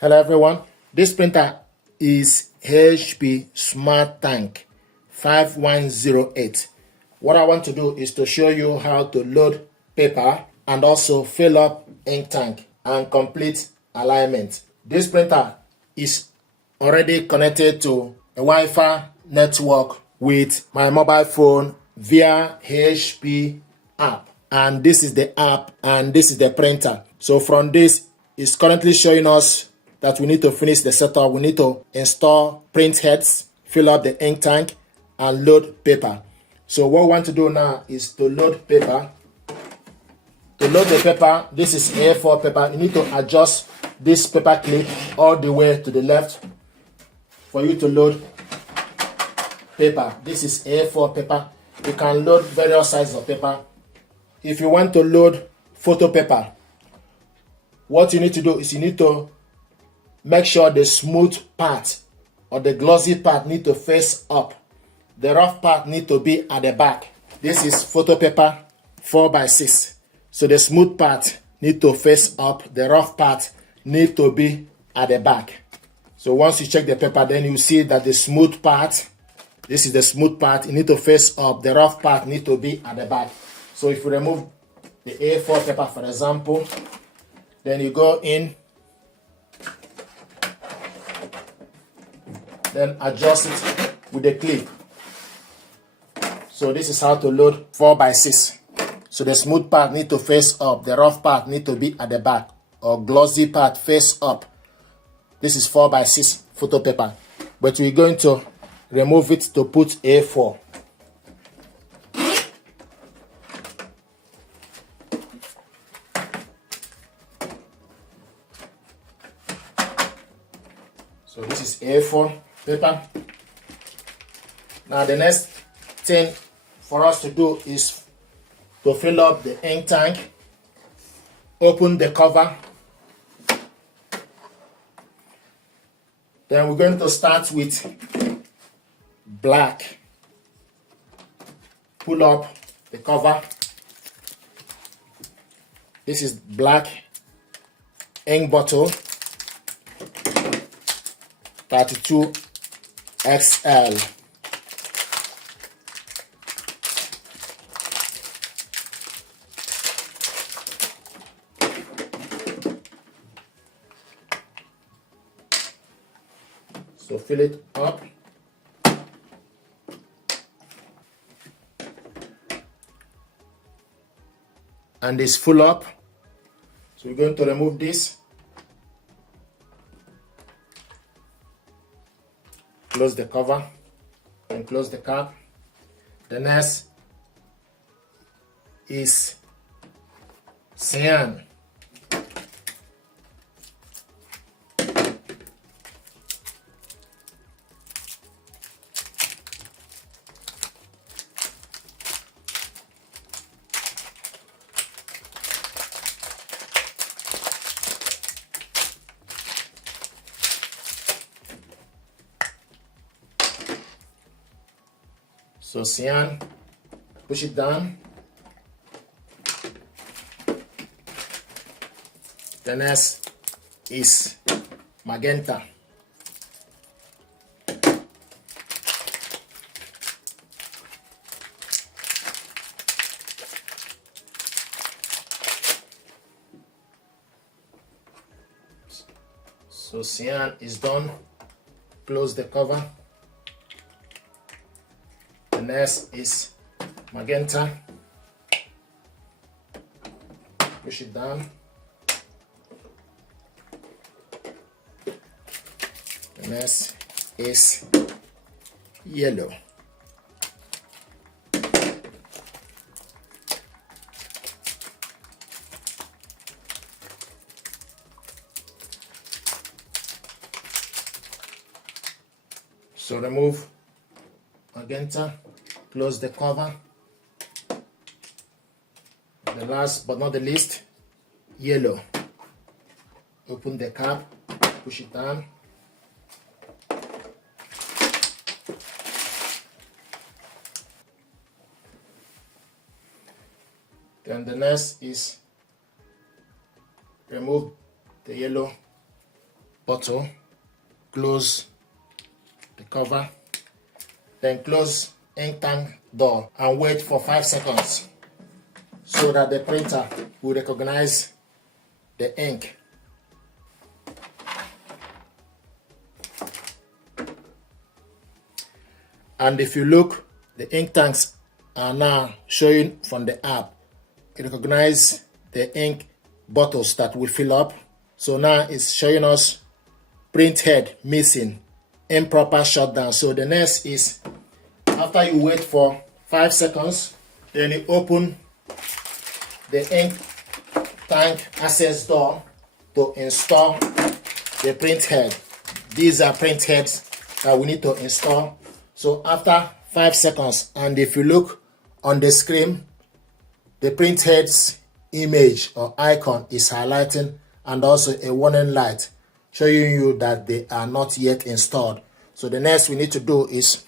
Hello everyone, this printer is HP SmartTank 5108. What I want to do is to show you how to load paper and also fill up ink tank and complete alignment. This printer is already connected to a Wi-Fi network with my mobile phone via HP app, and this is the app and this is the printer. So from this, it's currently showing us that we need to finish the setup. We need to install print heads, fill up the ink tank, and load paper. So what we want to do now is to load paper. To load the paper, this is A4 paper. You need to adjust this paper clip all the way to the left for you to load paper. This is A4 paper. You can load various sizes of paper. If you want to load photo paper, what you need to do is you need to make sure the smooth part or the glossy part need to face up. The rough part need to be at the back. This is photo paper 4x6. So the smooth part need to face up. The rough part need to be at the back. So once you check the paper, then you see that the smooth part, this is the smooth part, it need to face up. The rough part need to be at the back. So if you remove the A4 paper, for example, then you go in, then adjust it with the clip. So this is how to load 4x6. So the smooth part need to face up, the rough part need to be at the back, or glossy part face up. This is 4x6 photo paper, but we're going to remove it to put A4. So this is A4 paper. Now the next thing for us to do is to fill up the ink tank. Open the cover. Then we're going to start with black. Pull up the cover. This is black ink bottle 32 XL. So fill it up. And it's full up. So we're going to remove this. Close the cover and close the cap. The next is cyan. So cyan, push it down. The next is magenta. So cyan is done. Close the cover. The next is magenta. Push it down. The next is yellow. So remove magenta, close the cover. The last but not the least, yellow. Open the cap, push it down. Then the next is remove the yellow bottle, close the cover, then close ink tank door and wait for 5 seconds so that the printer will recognize the ink. And if you look, the ink tanks are now showing from the app. It recognizes the ink bottles that we fill up. So now it's showing us print head missing, improper shutdown. So the next is, after you wait for 5 seconds, then you open the ink tank access door to install the print head. These are print heads that we need to install. So after 5 seconds, and if you look on the screen, the print head's image or icon is highlighting and also a warning light showing you that they are not yet installed. So the next we need to do is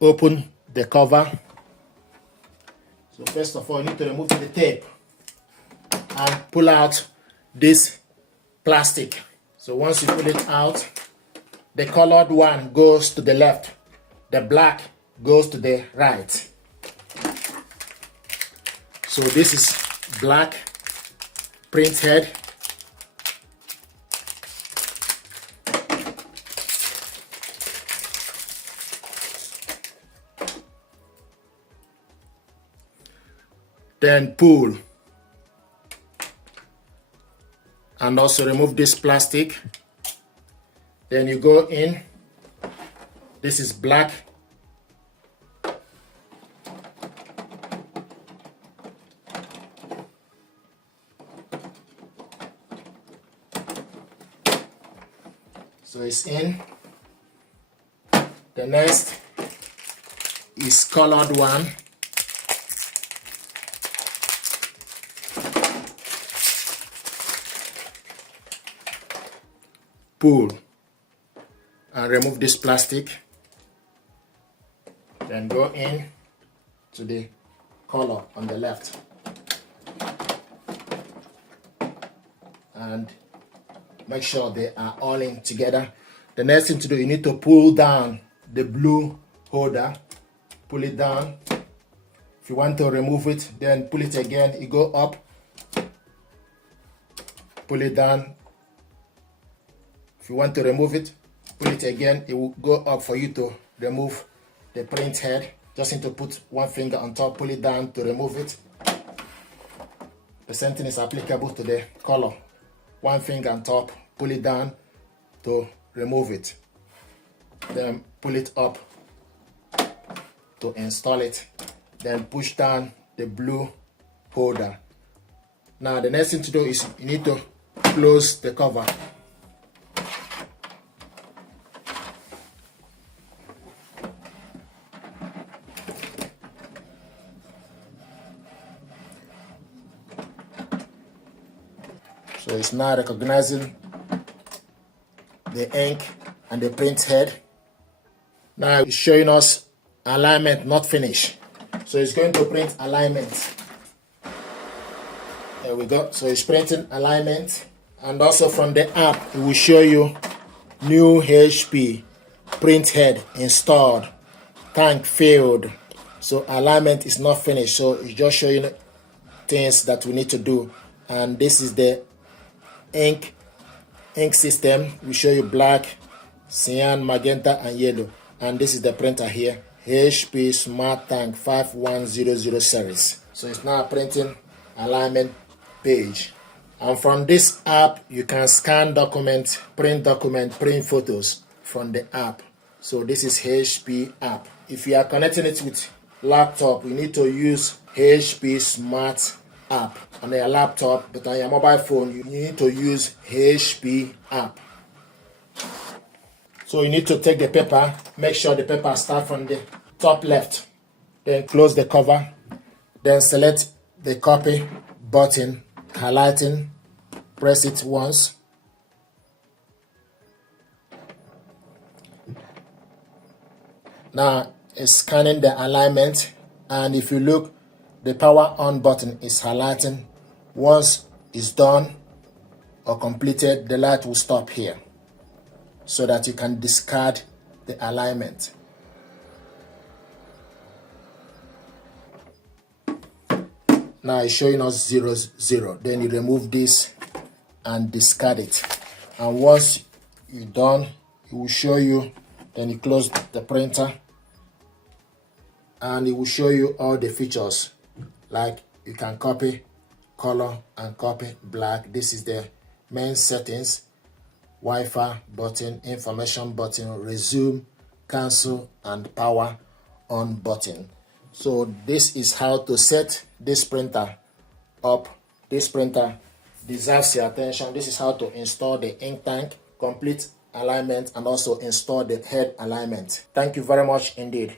open the cover. So first of all, you need to remove the tape and pull out this plastic. So once you pull it out, the colored one goes to the left, the black goes to the right. So this is black print head. Then pull and also remove this plastic. Then you go in. This is black. So it's in. The next is colored one. Pull and remove this plastic, then go in to the color on the left and make sure they are all in together. The next thing to do, you need to pull down the blue holder, pull it down. If you want to remove it, then pull it again, you go up, pull it down. If you want to remove it, pull it again, it will go up for you to remove the print head. Just need to put one finger on top, pull it down to remove it. The same thing is applicable to the color. One finger on top, pull it down to remove it. Then pull it up to install it. Then push down the blue holder. Now the next thing to do is you need to close the cover. So it's now recognizing the ink and the print head. Now it's showing us alignment not finished. So it's going to print alignment. There we go. So it's printing alignment. And also from the app, it will show you new HP print head installed. Tank failed. So alignment is not finished. So it's just showing things that we need to do. And this is the ink system. We show you black, cyan, magenta and yellow. And this is the printer here, HP Smart Tank 5100 series. So it's now printing alignment page. And from this app you can scan documents, print photos from the app. So this is HP app. If you are connecting it with laptop, you need to use HP Smart app on your laptop, but on your mobile phone you need to use HP app. So you need to take the paper, make sure the paper starts from the top left, then close the cover, then select the copy button, highlighting, press it once. Now it's scanning the alignment, and if you look, the power on button is highlighting. Once it's done, or completed, the light will stop here so that you can discard the alignment. Now it's showing us 0, 0. Then you remove this and discard it. And once you're done, it will show you, then you close the printer and it will show you all the features. Like you can copy color and copy black. This is the main settings, Wi-Fi button, information button, resume, cancel, and power on button. So this is how to set this printer up. This printer deserves your attention. This is how to install the ink tank, complete alignment, and also install the head alignment. Thank you very much indeed.